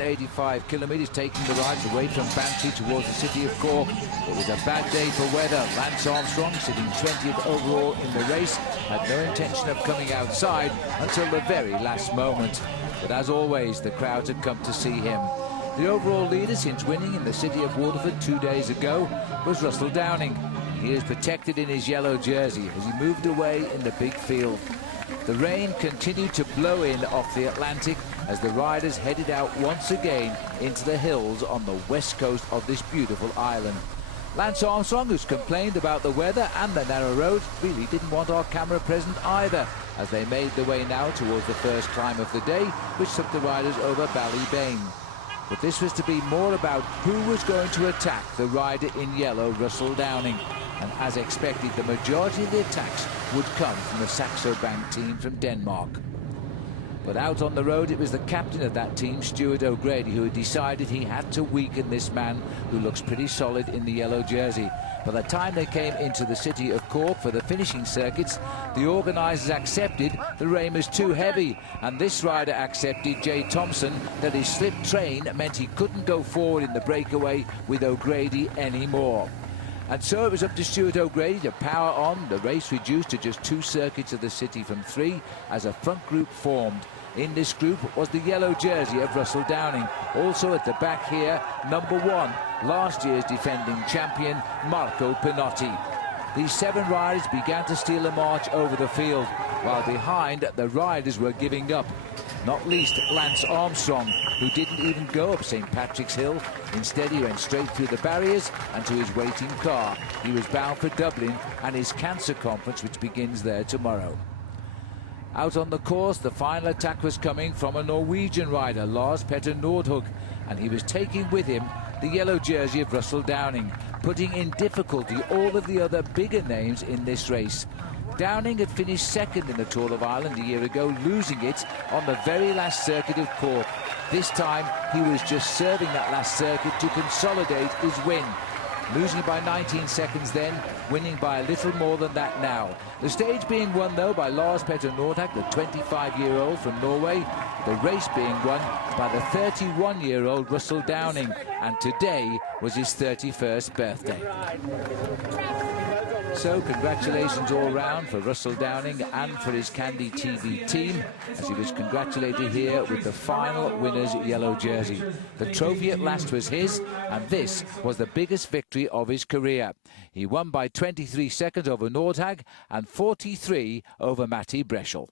85 kilometres, taking the rides away from Banshee towards the city of Cork. It was a bad day for weather. Lance Armstrong, sitting 20th overall in the race, had no intention of coming outside until the very last moment. But as always, the crowd had come to see him. The overall leader since winning in the city of Waterford 2 days ago was Russell Downing. He is protected in his yellow jersey as he moved away in the big field. The rain continued to blow in off the Atlantic as the riders headed out once again into the hills on the west coast of this beautiful island. Lance Armstrong, who's complained about the weather and the narrow roads, really didn't want our camera present either, as they made their way now towards the first climb of the day, which took the riders over Ballybane. But this was to be more about who was going to attack the rider in yellow, Russell Downing. And as expected, the majority of the attacks would come from the Saxo Bank team from Denmark. But out on the road, it was the captain of that team, Stuart O'Grady, who had decided he had to weaken this man who looks pretty solid in the yellow jersey. By the time they came into the city of Cork for the finishing circuits, the organisers accepted the rain was too heavy, and this rider accepted, Jay Thompson, that his slip train meant he couldn't go forward in the breakaway with O'Grady anymore. And so it was up to Stuart O'Grady to power on. The race reduced to just 2 circuits of the city from 3 as a front group formed. In this group was the yellow jersey of Russell Downing. Also at the back here, number 1, last year's defending champion, Marco Pinotti. These 7 riders began to steal a march over the field, while behind the riders were giving up. Not least Lance Armstrong, who didn't even go up St. Patrick's Hill. Instead, he went straight through the barriers and to his waiting car. He was bound for Dublin and his cancer conference, which begins there tomorrow. Out on the course, the final attack was coming from a Norwegian rider, Lars Petter Nordhug, and he was taking with him the yellow jersey of Russell Downing, putting in difficulty all of the other bigger names in this race. Downing had finished second in the Tour of Ireland a year ago, losing it on the very last circuit of Cork. This time, he was just serving that last circuit to consolidate his win. Losing by 19 seconds then, winning by a little more than that now. The stage being won, though, by Lars Petter Nordhug, the 25-year-old from Norway. The race being won by the 31-year-old Russell Downing. And today was his 31st birthday. So congratulations all round for Russell Downing and for his Candy TV team, as he was congratulated here with the final winner's yellow jersey. The trophy at last was his, and this was the biggest victory of his career. He won by 23 seconds over Nordhug and 43 over Matti Breschel.